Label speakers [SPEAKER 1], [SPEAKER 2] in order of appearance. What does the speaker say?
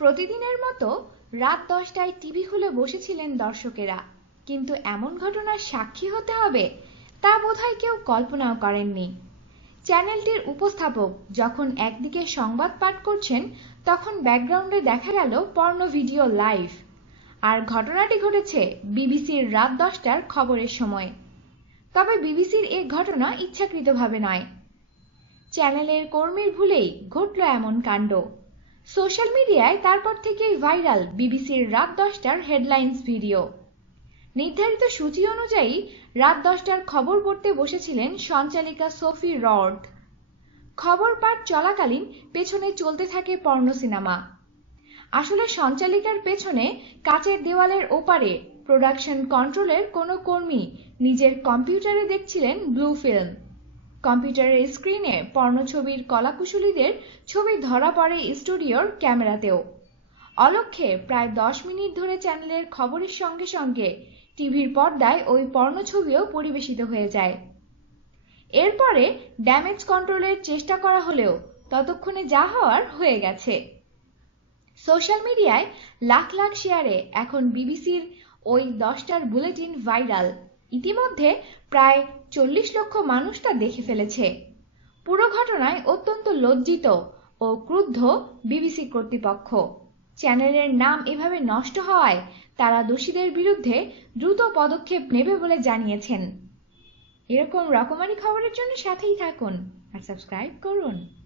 [SPEAKER 1] প্রতিদিনের মতো রাত দশটায় টিভি খুলে বসেছিলেন দর্শকেরা। কিন্তু এমন ঘটনার সাক্ষী হতে হবে তা বোধহয় কেউ কল্পনাও করেননি। চ্যানেলটির উপস্থাপক যখন একদিকে সংবাদ পাঠ করছেন, তখন ব্যাকগ্রাউন্ডে দেখা গেল পর্ণ ভিডিও লাইভ। আর ঘটনাটি ঘটেছে বিবিসির রাত দশটার খবরের সময়। তবে বিবিসির এ ঘটনা ইচ্ছাকৃতভাবে নয়। চ্যানেলের কর্মীর ভুলেই ঘটল এমন কাণ্ড। সোশ্যাল মিডিয়ায় তারপর থেকেই ভাইরাল বিবিসির রাত দশটার হেডলাইন্স ভিডিও। নির্ধারিত সূচি অনুযায়ী রাত দশটার খবর পড়তে বসেছিলেন সঞ্চালিকা সোফি রড। খবর পাঠ চলাকালীন পেছনে চলতে থাকে পর্ণ সিনেমা। আসলে সঞ্চালিকার পেছনে কাচের দেওয়ালের ওপারে প্রোডাকশন কন্ট্রোলের কোনো কর্মী নিজের কম্পিউটারে দেখছিলেন ব্লু ফিল্ম। কম্পিউটারের স্ক্রিনে পর্ণছবির কলাকুশলীদের ছবি ধরা পড়ে স্টুডিওর ক্যামেরাতেও। অলক্ষে প্রায় দশ মিনিট ধরে চ্যানেলের খবরের সঙ্গে সঙ্গে টিভির পর্দায় ওই পর্ণছবিও পরিবেশিত হয়ে যায়। এরপরে ড্যামেজ কন্ট্রোলের চেষ্টা করা হলেও ততক্ষণে যা হওয়ার হয়ে গেছে। সোশ্যাল মিডিয়ায় লাখ লাখ শেয়ারে এখন বিবিসির ওই দশটার বুলেটিন ভাইরাল। ইতিমধ্যে প্রায় চল্লিশ লক্ষ মানুষ তা দেখে ফেলেছে। পুরো ঘটনায় অত্যন্ত লজ্জিত ও ক্রুদ্ধ বিবিসি কর্তৃপক্ষ। চ্যানেলের নাম এভাবে নষ্ট হওয়ায় তারা দোষীদের বিরুদ্ধে দ্রুত পদক্ষেপ নেবে বলে জানিয়েছেন। এরকম রকমারি খবরের জন্য সাথেই থাকুন আর সাবস্ক্রাইব করুন।